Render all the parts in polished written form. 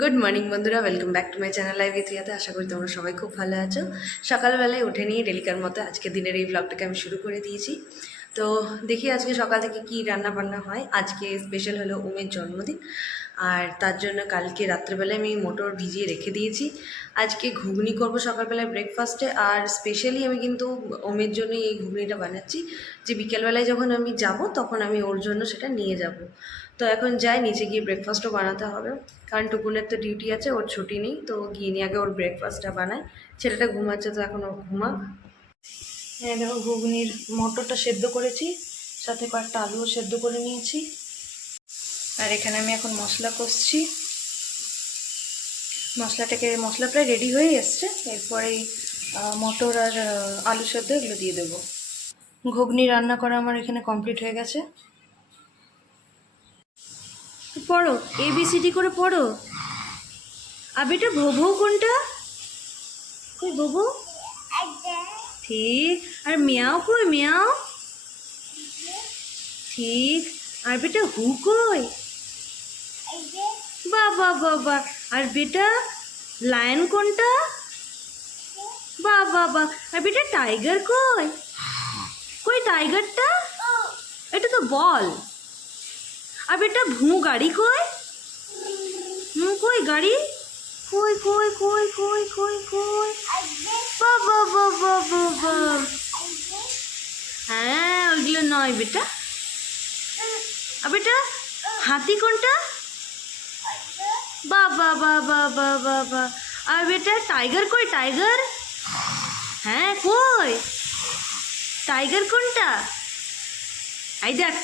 Good morning বন্ধুরা, welcome back to my channel live ইথিয়াতে। আশা করি তোমরা সবাই খুব ভালো আছো। সকালবেলায় উঠে নিয়ে ডেলিকার মতো আজকে দিনের এই ব্লগটাকে আমি শুরু করে দিয়েছি। তো দেখি আজকে সকাল থেকে কি রান্না বান্না হয়। আজকে স্পেশাল হলো ওমের জন্মদিন, আর তার জন্য কালকে রাত্রেবেলায় আমি মটর ভিজিয়ে রেখে দিয়েছি। আজকে ঘুগনি করব সকালবেলায় ব্রেকফাস্টে, আর স্পেশালি আমি কিন্তু ওমের জন্য এই ঘুগনিটা বানাচ্ছি, যে বিকেলবেলায় যখন আমি যাব তখন আমি ওর জন্য সেটা নিয়ে যাব। তো এখন যাই, নিচে গিয়ে ব্রেকফাস্টও বানাতে হবে, কারণ টুকুনের তো ডিউটি আছে, ওর ছুটি নেই। তো গিয়ে নিয়ে আগে ওর ব্রেকফাস্টটা বানায়। ছেলেটা ঘুমাচ্ছে, তো এখন ও ঘুমাক। হ্যাঁ দেখো, ঘুগনির মটরটা সেদ্ধ করেছি, সাথে কয়েকটা আলুও সেদ্ধ করে নিয়েছি। আর এখানে আমি এখন মশলা কষছি। মশলা প্রায় রেডি হয়ে এসছে। এরপরেই মটর আর আলু সেদ্ধ এগুলো দিয়ে দেবো। ঘুগনি রান্না করা আমার এখানে কমপ্লিট হয়ে গেছে। পড়ো, ABCD করে পড়ো। আর বেটা ভৌ কোনটা? কই ভৌ? ঠিক। আর মিয়াও কই? মিয়াও ঠিক। আর বেটা হু কই? বাবা বাবা। আর বেটা লায়ন কোনটা? বাবা বাবা। আর বেটা টাইগার কই? কই টাইগারটা? এটা তো বল। আর বেটা ভু গাড়ি কই? কই গাড়ি? কই কই কই কই কই কই? বাবা বাবা বাবা। হ্যাঁ ওইগুলো নয় বেটা। আর বেটা হাতি কোনটা? বাবা বাবা বাবা বাবা। আর বেটা টাইগার কই? টাইগার? হ্যাঁ কই টাইগার কোনটা? এই দেখ।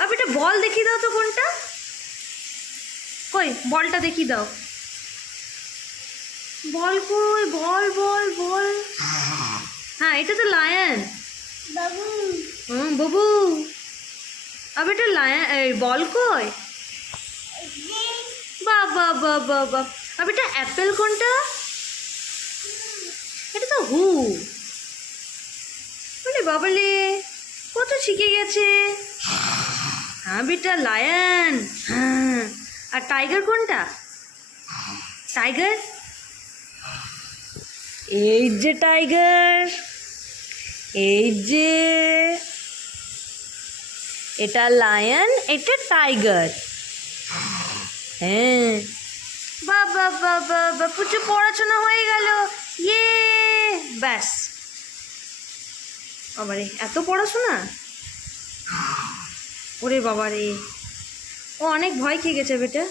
আর বেটা বল দেখিয়ে দাও তো কোনটা? কই বলটা দেখিয়ে দাও। বল কই? বল বল বল। হ্যাঁ এটা তো লায়ন। বাবু। আর বেটা লায়ন বল কই? বাবা বাবা বাবা। আর বেটা অ্যাপেল কোনটা? এটা তো হু। বলে বাবালে, কত শিখে গেছে। হ্যাঁ বেটা লায়ন। হ্যাঁ। আর টাইগার কোনটা? টাইগার এই যে টাইগার, এই যে। এটা লায়ন, এটা টাইগার। হ্যাঁ। বাবা বাবা বাবা, প্রচুর পড়াশোনা হয়ে গেল। ইয়ে ব্যাস। বাবারে এত পড়াশোনা! ওরে বাবারে, ও অনেক ভয় খেয়ে গেছে বেটা।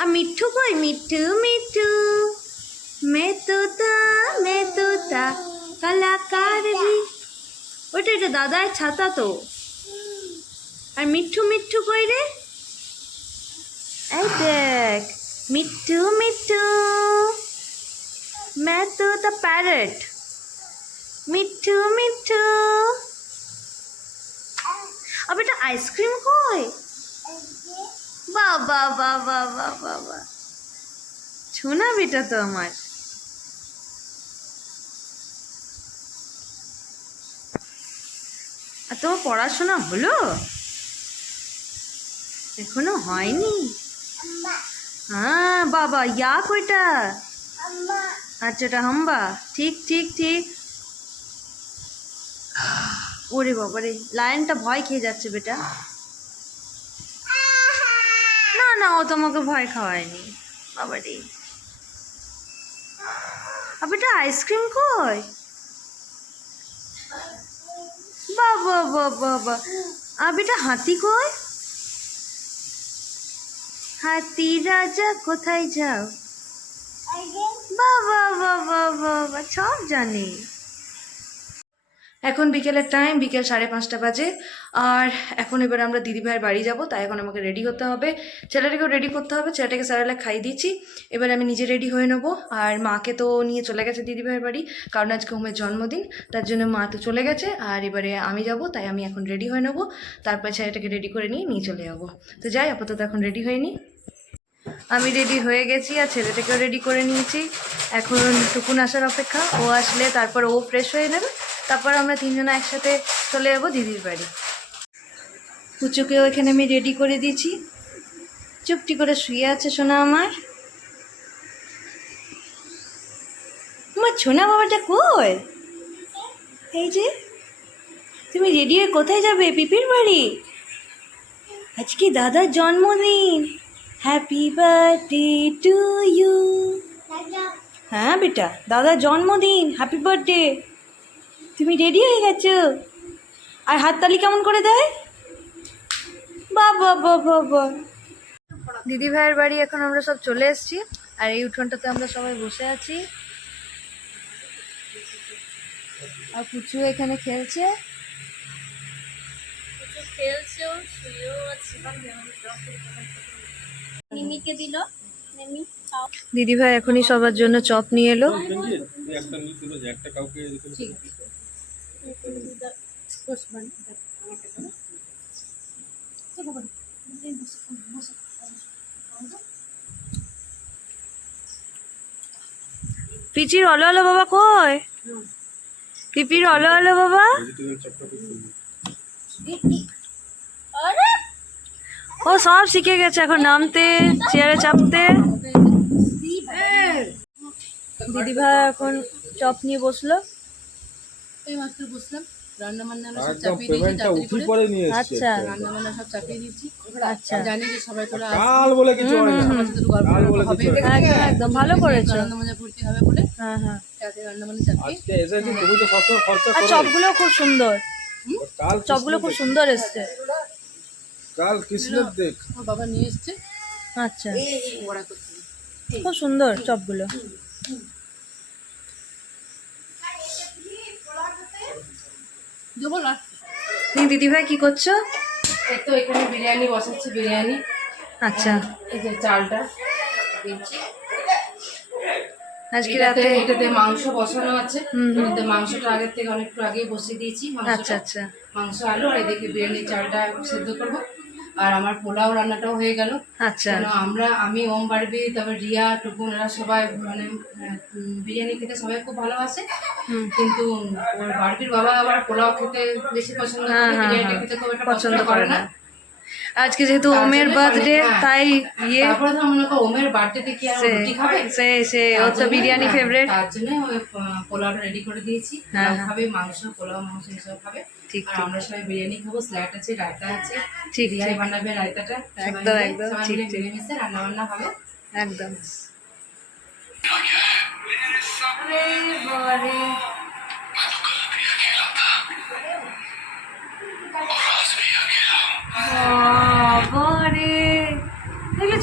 আর মিঠু কই? মিঠু মিঠু मैं तोता कलाकार भी। ওইটা এটা দাদার ছাতা তো। আর মিঠু মিঠু কই রে? এই দেখ, মিঠু মিঠু मैं तोता প্যারট। মিঠু মিঠু। আর বেটা আইসক্রিম কই? বাবা বাবা বাবা বাবা। শোনা বেটা তো আমার। আর তোমার পড়াশোনা হলো? এখনো হয়নি? হ্যাঁ বাবা, ইয়া কইটা? আচ্ছা এটা হাম্বা। ঠিক ঠিক ঠিক। ওরে বাবারে, লায়নটা ভয় খেয়ে যাচ্ছে বেটা। না না, ও তোমাকে ভয় খাওয়ায়নি বাবারে। আর বেটা আইসক্রিম কই? বাবা বাবা বাবা। আর বেটা হাতি কই? হাতি রাজা কোথায় যাও? বাবা বাবা বাবা, সব জানি। এখন বিকেলের টাইম, বিকেল 5:30 বাজে। আর এখন এবার আমরা দিদিভাইয়ের বাড়ি যাব, তাই এখন আমাকে রেডি হতে হবে, ছেলেটাকেও রেডি করতে হবে। ছেলেটাকে স্যারেলা খাইয়ে দিয়েছি, এবার আমি নিজে রেডি হয়ে নেবো। আর মাকে তো নিয়ে চলে গেছে দিদিভাইয়ের বাড়ি, কারণ আজকে ওমের জন্মদিন, তার জন্য মা তো চলে গেছে। আর এবারে আমি যাব, তাই আমি এখন রেডি হয়ে নেবো, তারপর ছেলেটাকে রেডি করে নিয়ে চলে যাবো। তো যাই, আপাতত এখন রেডি হয়ে নিই। আমি রেডি হয়ে গেছি, আর ছেলেটাকেও রেডি করে নিয়েছি। এখন টুকুন আসার অপেক্ষা, ও আসলে তারপর ও ফ্রেশ হয়ে নেবে, তারপর আমরা তিনজনে একসাথে চলে যাবো দিদির বাড়ি। পুচুকেও এখানে আমি রেডি করে দিয়েছি। চুপটি করে শুয়ে আছে সোনা আমার। আমার সোনা বাবাটা কই? এই যে, তুমি রেডি হয়ে কোথায় যাবে? পিপির বাড়ি? আজকে দাদার জন্মদিন। Happy birthday to you. হ্যাঁ বেটা, দাদার জন্মদিন, হ্যাপি বার্থডে। তুমি রেডি হয়ে গেছো? আর হাততালি কেমন করে দেয়? বাবা বাবা বাবা। দিদি ভাইয়ের বাড়ি এখন আমরা সব চলে এসেছি, আর এই উঠোনটাতে আমরা সবাই বসে আছি। আর পুচু এখানে খেলছে। দিদি ভাই এখনই সবার জন্য চপ নিয়ে এলো। পিচির হলো হলো বাবা কই? পিপির হলো হলো বাবা। ও সব শিখে গেছে এখন নামতে, চেয়ারে চাপতে। দিদি ভাই এখন চপ নিয়ে বসলো। এই মাত্র বসলাম, রান্না বান্না সব চাপিয়ে দিয়েছি, তাড়াতাড়ি করে আচ্ছা রান্না বান্না সব চাপিয়ে দিয়েছি। আচ্ছা, জানি যে সবাই করে কাল বলে কিছু হয় না। কাল বলে হবে, কিছু হয় না। একদম একদম ভালো করেছো। রান্না বান্না করতে হবে বলে হ্যাঁ হ্যাঁ। তাড়াতাড়ি রান্না বান্না চাপিয়ে আজকে এসে কি তুমি তো সবসময় খরচা আর করো। চপগুলো খুব সুন্দর, কাল চপগুলো খুব সুন্দর এসছে। কাল কৃষ্ণের দেখ। ওর বাবা নিয়ে এসছে আচ্ছা, বড়া করতে। খুব সুন্দর চপগুলো। দেবো না, তুমি দিদি ভাই কি করছো? এই তো এখানে বিরিয়ানি বসাচ্ছি, বিরিয়ানি। আচ্ছা, এই যে চালটা দিচ্ছি। আজকে রাতে এটাতে মাংস বসানো আছে, এটাতে মাংসটা আগের থেকে অনেকটু আগেই বসিয়ে দিয়েছি। আচ্ছা আচ্ছা মাংস আলু আর এদিকে বিরিয়ানির চালটা সেদ্ধ করবো। আর আমার পোলাও রান্নাটাও হয়ে গেল। আচ্ছা কেন আমি ওম বাড়বি, তারপর রিয়া, টুকুন, এরা সবাই মানে বিরিয়ানি খেতে সবাই খুব ভালোবাসে, কিন্তু ওর বাড়বির বাবা আবার পোলাও খেতে বেশি পছন্দ করে, বিরিয়ানিটা খেতে খুব একটা পছন্দ করে না। আজকে যেহেতু ওমের বার্থডে তাই ইয়ে তারপরে ধর মনে করো ওমের বার্থডেতে কি আর ও রুটি খাবে? সে ও তো বিরিয়ানি ফেভারিট। তার জন্য ওই পোলাওটা রেডি করে দিয়েছি। পোলাও খাবে, মাংস, পোলাও মাংস এসব খাবে। ঠিক আর আমরা সবাই বিরিয়ানি খাবো, স্যালাড আছে, রায়তা আছে। ঠিক রিয়াই বানাবে রায়তাটা। একদম একদম ঠিক ঠিক মিলেমিশে রান্না বান্না হবে একদম।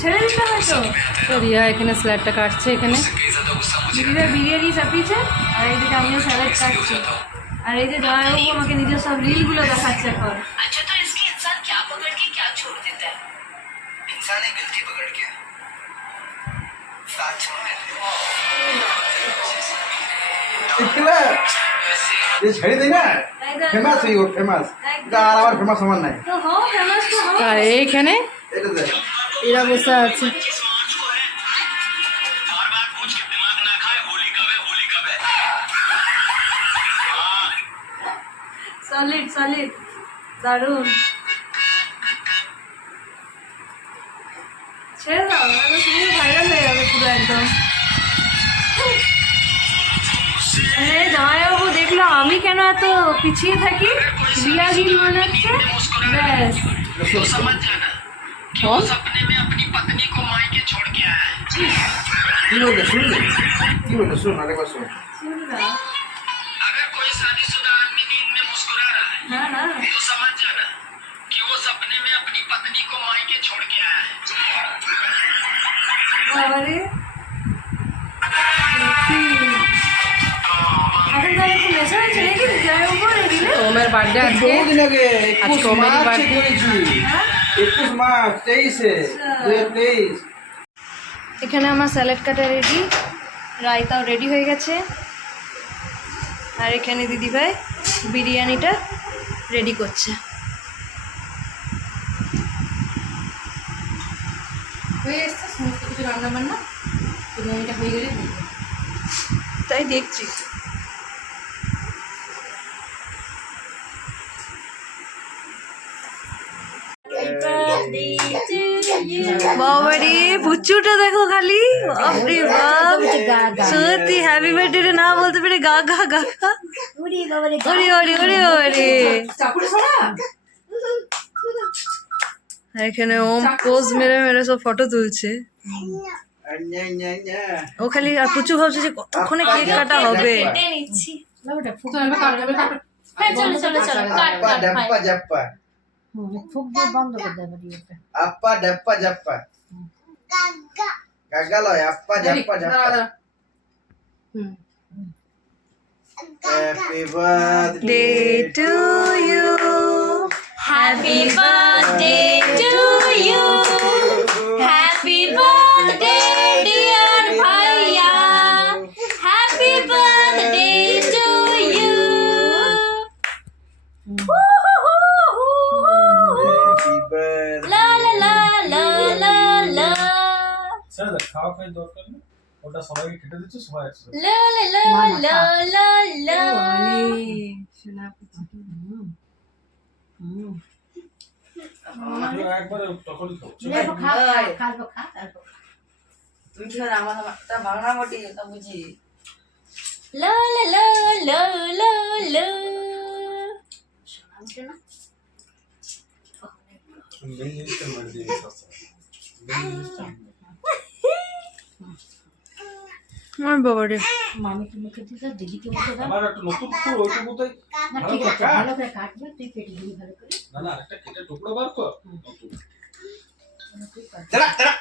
ছেড়ে দিতে হয় তো। তো রিয়া এখানে স্যালাডটা কাটছে, এখানে দিদিরা বিরিয়ানি চাপিয়েছে, আর এইদিকে আমিও স্যালাড কাটছি। আর এই যে জয়াবাবু আমাকে নিজের সব রিলগুলো দেখাচ্ছে এখন। अच्छा तो इसकी इंसान क्या पकड़ के क्या छोड़ देता है? इंसान एक गलती पकड़ के साथ छोड़ देता ये ছেড়ে দেই না, ফেমাস হই ও ফেমাস। আর আমার ফেমাস সমান নাই। তো হও ফেমাস তো হও। আর এইখানে এটা দেখ। এরা বসে আছে। बार पूछ के दिमाग ना खाए होली कब है সলিড সলিড, দারুণ। ছেড়ে দাও, নাহলে তুমি ভাইরাল হয়ে যাবে পুরো একদম। জামাইবাবু দেখলো আমি কেন এত পিছিয়ে থাকি, রিয়া রিল বানাচ্ছে, ব্যাস। तो समझ जाना कि वो सपने में अपनी पत्नी को मायके छोड़ के आया है। কি বলতে শুনলে? কি বলতে শুন আরেকবার শুন। अगर कोई शादीशुदा आदमी नींद में मुस्कुरा रहा है না না तो समझ जाना कि वो सपने में अपनी पत्नी को मायके छोड़ के आया है। বাবারে, এখন তাহলে একটু নেশা হয়েছে নাকি জামাইবাবু রিলে? ওমের বার্থডে আজকে। বহুদিন আগে 21 আজকে ওমেরই মার্চ birthday। করেছি। 21 মার্চ 23 এখানে আমার স্যালাড কাটা রেডি, রায়তাও রেডি হয়ে গেছে, আর এখানে দিদিভাই বিরিয়ানিটা রেডি করছে। হয়ে এসছে সমস্ত কিছু রান্না বান্না, বিরিয়ানিটা হয়ে গেলে দিয়ে দেবো। তাই দেখছি। Happy birthday to you. বাবারে পুচুটা দেখো খালি, বাপরে বাপ, সত্যি হ্যাপি বার্থডে রে না বলতে পেরে গা গা গা গা। ওরে ওরে ওরে বাবারে। চাপুরে সরা আর এখানে ওম পোজ মেরে মেরে সব ফটো তুলছে। ও খালি আর পুচু ভাবছে যে কতক্ষণে কেক কাটা হবে। চলো কাট যাবে কাট চলো চলো চলো কাট Appa কাট dappa jappa. ফুক দিয়ে বন্ধ করে দেবে ভিডিওটা Appa dappa jappa. Gaga loy. Appa jappa jappa. Happy birthday Day to you, happy birthday to you happy birthday dear ভাইয়া happy birthday to you Happy birthday. লা লা লা লা লা লা স্যার খাওয়া খাই দরকার নেই, ওটা সবাইকে খেতে দিচ্ছে, সবাই একসাথে। লা লা লা লা লা শোনা পুচু আমরা একবারে তখনই খাচ্ছি। লা লা লা লা লা লা মেন জিনিসটা মেরে দিয়ে দিচ্ছে। আমার বাবারে। মামি তুমি খেতে দাও দিদিকে মতো দাও আমার একটা নতুন তো ওইটুকুতেই না ঠিক আছে ভালো করে কাটবে তুই কেটে দিবি ভালো করে না একটা কেটে টুকরো বার কর। Jala jala.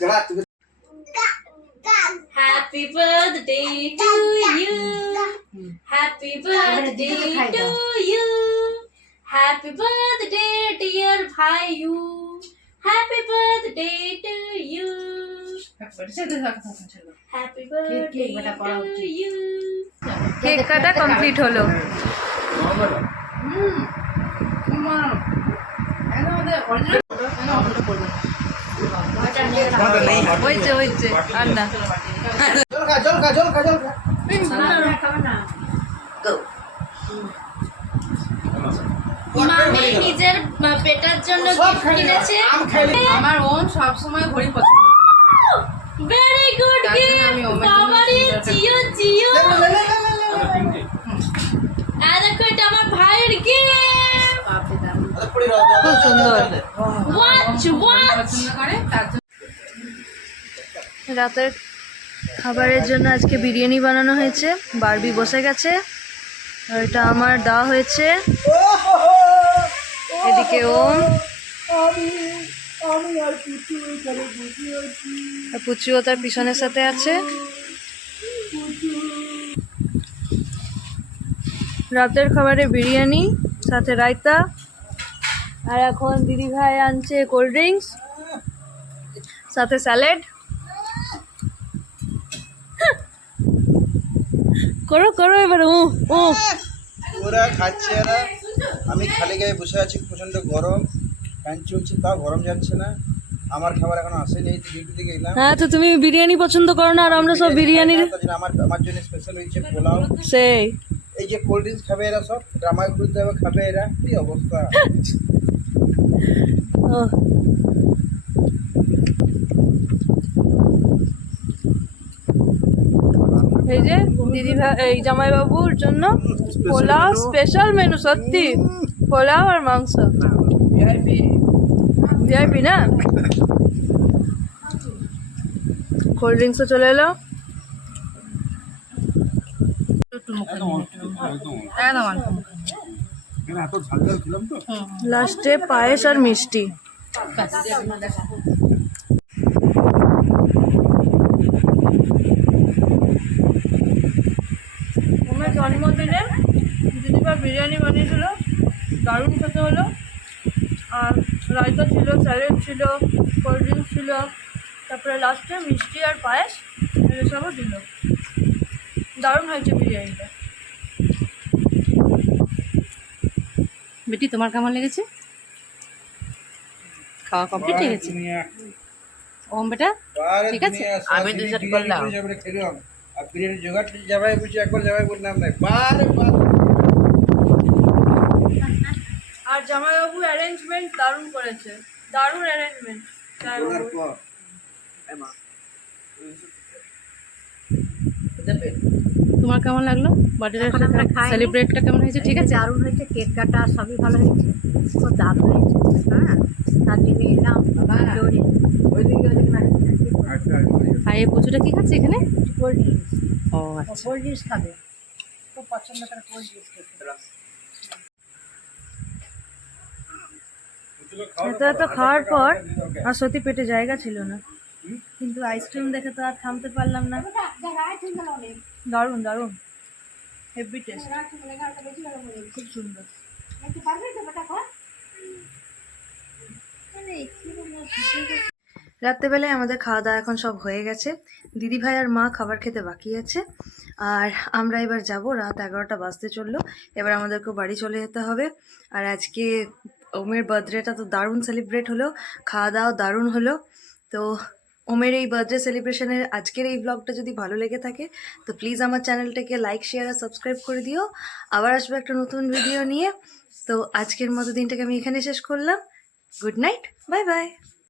Jala tu. Happy birthday to you. Happy birthday to you. Happy birthday dear Bhayu. Happy birthday to you. Happy birthday to you. Cake কাটা কমপ্লিট হলো। হয়েছে আর না। Jol ka. মামি নিজের পেটার জন্য গিফট কিনেছে আমার ওম সব সময় ঘড়ি পছন্দ ভেরি গুড গিফট বাবারে জিও জিও আর দেখো এটা আমার ভাইয়ের গিফট বাপরে দাম খুব সুন্দর। ওয়াচ ওয়াচ পছন্দ করে তার জন্য রাতের খাবারের জন্য আজকে বিরিয়ানি বানানো হয়েছে, বারবি বসে গেছে আর এটা আমার দেওয়া হয়েছে। এদিকে ওম আর পুচুও তার পিছনের সাথে আছে। রাতের খাবারে বিরিয়ানি সাথে রায়তা, আর এখন দিদি ভাই আনছে কোল্ড ড্রিঙ্কস সাথে স্যালাড। করো করো এবার ও ও ওরা খাচ্ছে না, আমি খালি গায়ে বসে আছি, প্রচন্ড গরম, ফ্যান চলছে তাও গরম যাচ্ছে না। আমার খাবার এখন আসেনি, ডিউটি থেকে এলাম। হ্যাঁ তো তুমি বিরিয়ানি পছন্দ করো না আর আমরা সব বিরিয়ানির তার জন্য আমার জন্য স্পেশাল হয়েছে পোলাও। সেই এই যে কোল্ড ড্রিঙ্কস খাবে এরা, সব ড্রামায় ঘুরতে হবে খাবে এরা, কি অবস্থা। ও এই যে দিদি ভাই এই জামাইবাবুর জন্য পোলাও স্পেশাল মেনু, সত্যি পোলাও আর মাংস। ভিআইপি না, কোল্ড ড্রিঙ্কসও চলে এলো। এত ঝাল ঝাল খেলাম তো। লাস্টে পায়েস আর মিষ্টি। আমার জন্মদিনে দিদিভাই বিরিয়ানি বানিয়েছিল, দারুণ খেতে হলো। আর রায়তা ছিল, স্যালাড ছিল, কোল্ড ড্রিঙ্কস ছিল, তারপরে লাস্টে মিষ্টি আর পায়েস এসবও দিল। দারুণ হয়েছে বিরিয়ানিটা। বেটি তোমার কেমন লেগেছে? খাওয়া কমপ্লিট হয়ে গেছে ওম বেটা? ঠিক আছে, আমি ডিসাইড করলাম খেলাম আর বিরিয়ানি জোগাড় যাবাই বুঝি, একবার যাবাই বললাম না, বারে বার। আর জামাইবাবু অ্যারেঞ্জমেন্ট দারুণ করেছে, দারুণ অ্যারেঞ্জমেন্ট। বলার পর তোমার কেমন লাগলো বার্থডে এখন আমরা খাইনি। সেলিব্রেটটা কেমন হয়েছে ঠিক আছে? দারুণ হয়েছে, কেক কাটা সবই ভালো হয়েছে, খুব দারুণ হয়েছে। হ্যাঁ, তার জন্য এলাম দৌড়ে। আর এই পুজোটা কি খাচ্ছে এখানে? কোল্ড ড্রিঙ্কস, ও আচ্ছা। কোল্ড ড্রিঙ্কস খাবে, খুব পছন্দ করে কোল্ড ড্রিঙ্কস খেতে। এত এত খাওয়ার পর আর সত্যি পেটে জায়গা ছিল না, কিন্তু আইসক্রিম দেখে তো আর থামতে পারলাম না। দারুণ দারুণ, হেভি টেস্ট, খুব সুন্দর। রাত্রেবেলায় আমাদের খাওয়া দাওয়া এখন সব হয়ে গেছে। দিদিভাই আর মা খাবার খেতে বাকি আছে, আর আমরা এবার যাব। রাত 11টা বাজতে চললো, এবার আমাদেরকে বাড়ি চলে যেতে হবে। আর আজকে ওমের বার্থডেটা তো দারুণ সেলিব্রেট হলো, খাওয়া দাওয়া দারুণ হলো। তো ওমের এই বার্থডে সেলিব্রেশনের আজকের এই ব্লগটা যদি ভালো লেগে থাকে তো প্লিজ আমার চ্যানেলটাকে লাইক শেয়ার আর সাবস্ক্রাইব করে দিও। আবার আসবো একটা নতুন ভিডিও নিয়ে। তো আজকের মতো দিনটাকে আমি এখানে শেষ করলাম। Good night, bye bye.